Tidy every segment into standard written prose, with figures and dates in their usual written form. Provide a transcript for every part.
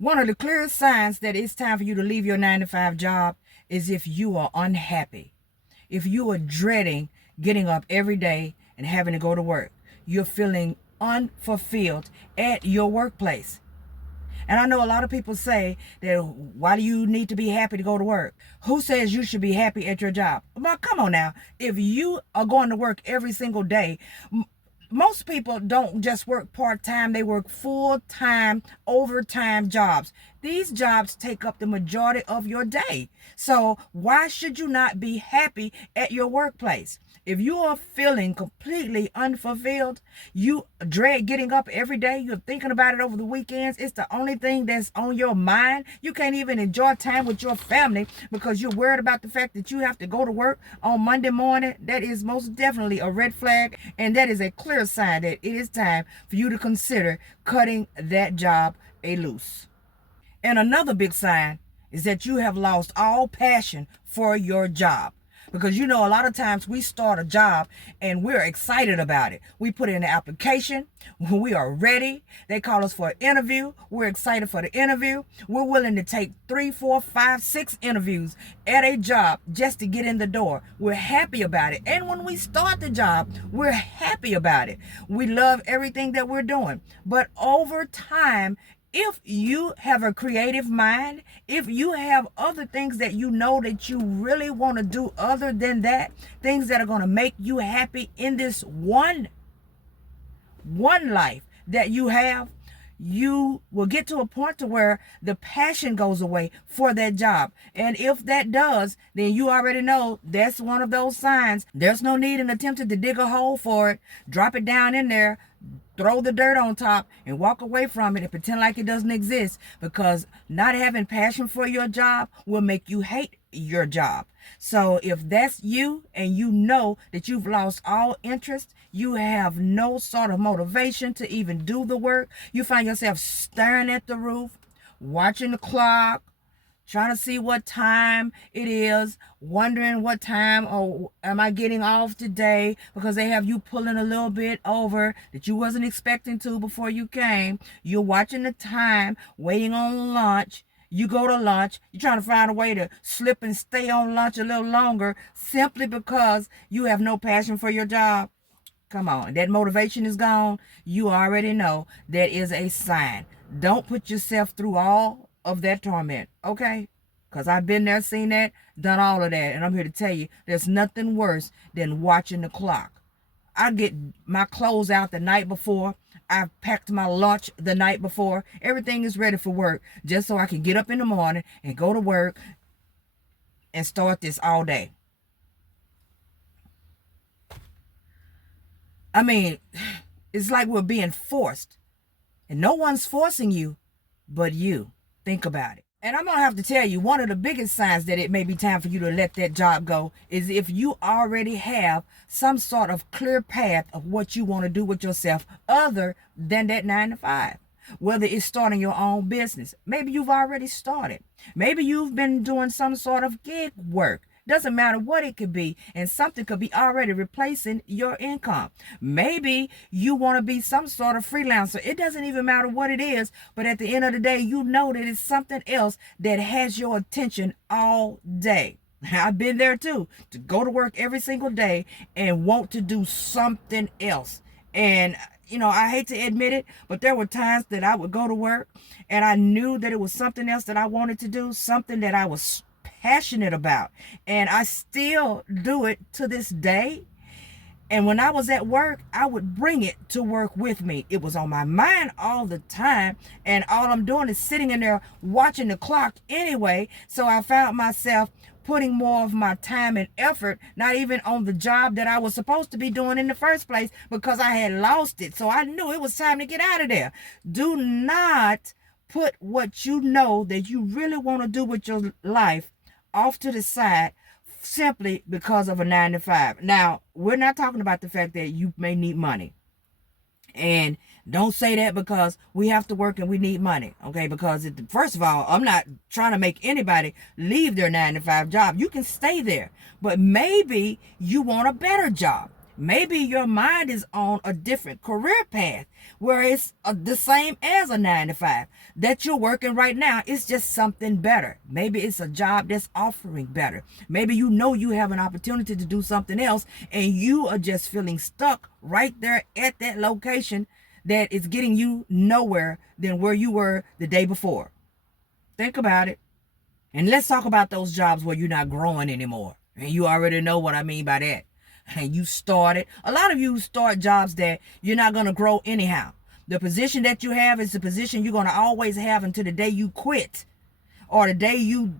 One of the clearest signs that it's time for you to leave your 9 to 5 job is if you are unhappy. If you are dreading getting up every day and having to go to work, you're feeling unfulfilled at your workplace. And I know a lot of people say that, why do you need to be happy to go to work? Who says you should be happy at your job? Well, come on now. If you are going to work every single day, most people don't just work part-time, they work full-time, overtime jobs. These jobs take up the majority of your day. So why should you not be happy at your workplace? If you are feeling completely unfulfilled, you dread getting up every day, you're thinking about it over the weekends, it's the only thing that's on your mind. You can't even enjoy time with your family because you're worried about the fact that you have to go to work on Monday morning. That is most definitely a red flag, and that is a clear sign that it is time for you to consider cutting that job loose. And another big sign is that you have lost all passion for your job. Because a lot of times we start a job and we're excited about it. We put in an application. When we are ready, they call us for an interview. We're excited for the interview. We're willing to take 3, 4, 5, 6 interviews at a job just to get in the door. We're happy about it. And when we start the job, we're happy about it. We love everything that we're doing. But over time, if you have a creative mind, if you have other things that that you really want to do other than that, things that are going to make you happy in this one life that you have, you will get to a point to where the passion goes away for that job. And if that does, then you already know that's one of those signs. There's no need in attempting to dig a hole for it. Drop it down in there, throw the dirt on top, and walk away from it and pretend like it doesn't exist, because not having passion for your job will make you hate your job. So if that's you and you know that you've lost all interest, you have no sort of motivation to even do the work, you find yourself staring at the roof, watching the clock, trying to see what time it is, wondering what time or am I getting off today, because they have you pulling a little bit over that you wasn't expecting to before you came. You're watching the time, waiting on lunch. You go to lunch, you're trying to find a way to slip and stay on lunch a little longer simply because you have no passion for your job. Come on, that motivation is gone. You already know that is a sign. Don't put yourself through all of that torment, okay? Because I've been there, seen that, done all of that. And I'm here to tell you, there's nothing worse than watching the clock. I get my clothes out the night before. I've packed my lunch the night before. Everything is ready for work, just so I can get up in the morning and go to work and start this all day. I mean, it's like we're being forced. And no one's forcing you but you. Think about it. And I'm going to have to tell you, one of the biggest signs that it may be time for you to let that job go is if you already have some sort of clear path of what you want to do with yourself other than that 9 to 5. Whether it's starting your own business. Maybe you've already started. Maybe you've been doing some sort of gig work. Doesn't matter what it could be, and something could be already replacing your income. Maybe you want to be some sort of freelancer. It doesn't even matter what it is, but at the end of the day, you know that it's something else that has your attention all day. I've been there too, to go to work every single day and want to do something else. And I hate to admit it, but there were times that I would go to work and I knew that it was something else that I wanted to do, something that I was passionate about, and I still do it to this day. And when I was at work, I would bring it to work with me. It was on my mind all the time, and all I'm doing is sitting in there watching the clock anyway. So I found myself putting more of my time and effort, not even on the job that I was supposed to be doing in the first place, because I had lost it. So I knew it was time to get out of there. Do not put what you know that you really want to do with your life off to the side simply because of a 9 to 5. Now, we're not talking about the fact that you may need money. And don't say that because we have to work and we need money, okay? Because first of all, I'm not trying to make anybody leave their 9 to 5 job. You can stay there, but maybe you want a better job. Maybe your mind is on a different career path where it's the same as a 9 to 5 that you're working right now. It's just something better. Maybe it's a job that's offering better. Maybe you know you have an opportunity to do something else and you are just feeling stuck right there at that location that is getting you nowhere than where you were the day before. Think about it. And let's talk about those jobs where you're not growing anymore. And you already know what I mean by that. And you started. A lot of you start jobs that you're not going to grow anyhow. The position that you have is the position you're going to always have until the day you quit, or the day you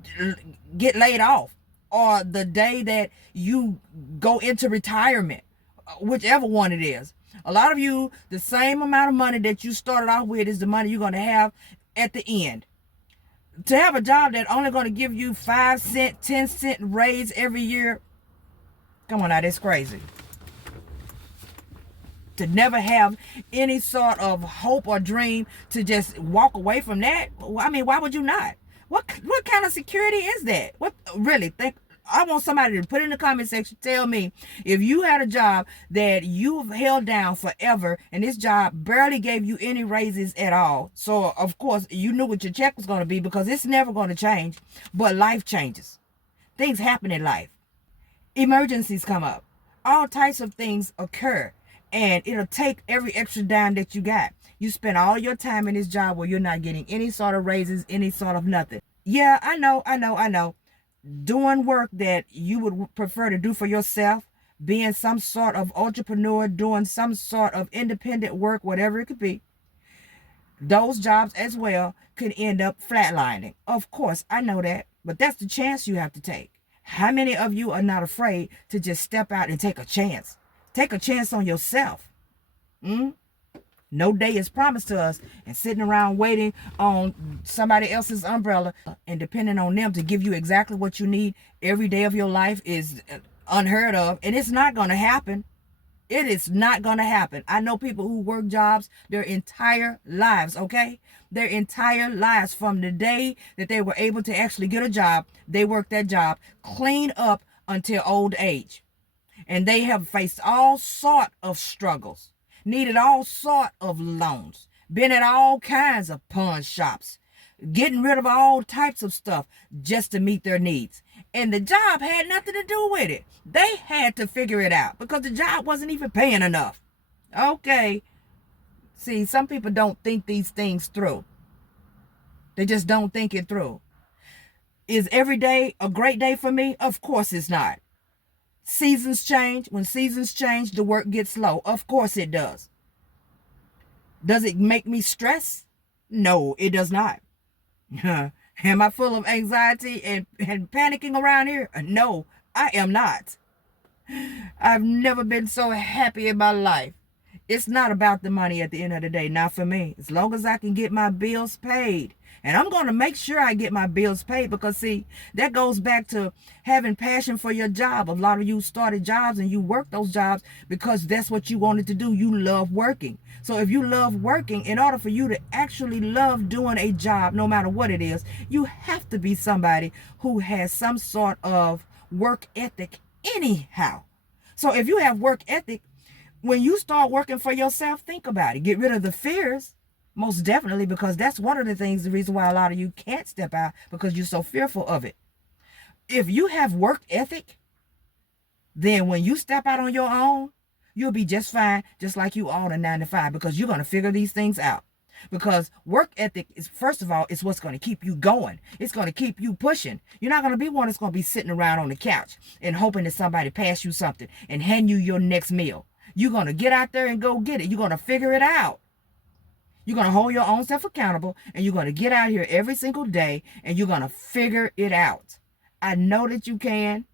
get laid off, or the day that you go into retirement, whichever one it is. A lot of you, the same amount of money that you started off with is the money you're going to have at the end. To have a job that only going to give you 5 cent, 10 cent raise every year, come on now, that's crazy. To never have any sort of hope or dream to just walk away from that. I mean, why would you not? What kind of security is that? What really? I want somebody to put in the comment section, tell me if you had a job that you've held down forever and this job barely gave you any raises at all. So of course you knew what your check was going to be because it's never going to change, but life changes. Things happen in life. Emergencies come up. All types of things occur and it'll take every extra dime that you got. You spend all your time in this job where you're not getting any sort of raises, any sort of nothing. Yeah, I know. Doing work that you would prefer to do for yourself, being some sort of entrepreneur, doing some sort of independent work, whatever it could be, those jobs as well could end up flatlining. Of course, I know that, but that's the chance you have to take. How many of you are not afraid to just step out and take a chance? Take a chance on yourself. No day is promised to us, and sitting around waiting on somebody else's umbrella and depending on them to give you exactly what you need every day of your life is unheard of, and it's not going to happen. It is not going to happen. I know people who work jobs their entire lives, okay? Their entire lives, from the day that they were able to actually get a job, they worked that job clean up until old age. And they have faced all sort of struggles, needed all sort of loans, been at all kinds of pawn shops, getting rid of all types of stuff just to meet their needs. And the job had nothing to do with it. They had to figure it out because the job wasn't even paying enough. Okay. See, some people don't think these things through. They just don't think it through. Is every day a great day for me? Of course it's not. Seasons change. When seasons change, the work gets slow. Of course it does. Does it make me stress? No, it does not. Am I full of anxiety and panicking around here? No, I am not. I've never been so happy in my life. It's not about the money at the end of the day, not for me. As long as I can get my bills paid. And I'm going to make sure I get my bills paid because, see, that goes back to having passion for your job. A lot of you started jobs and you worked those jobs because that's what you wanted to do. You love working. So if you love working, in order for you to actually love doing a job, no matter what it is, you have to be somebody who has some sort of work ethic anyhow. So if you have work ethic, when you start working for yourself, think about it. Get rid of the fears. Most definitely, because that's one of the things, the reason why a lot of you can't step out, because you're so fearful of it. If you have work ethic, then when you step out on your own, you'll be just fine, just like you are in 9 to 5, because you're going to figure these things out. Because work ethic is, first of all, it's what's going to keep you going. It's going to keep you pushing. You're not going to be one that's going to be sitting around on the couch and hoping that somebody pass you something and hand you your next meal. You're going to get out there and go get it. You're going to figure it out. You're going to hold your own self accountable, and you're going to get out here every single day, and you're going to figure it out. I know that you can.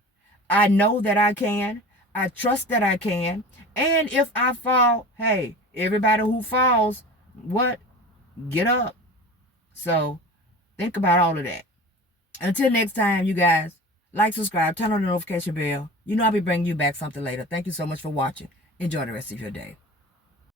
I know that I can. I trust that I can. And if I fall, hey, everybody who falls, what? Get up. So think about all of that. Until next time, you guys, like, subscribe, turn on the notification bell. You know I'll be bringing you back something later. Thank you so much for watching. Enjoy the rest of your day.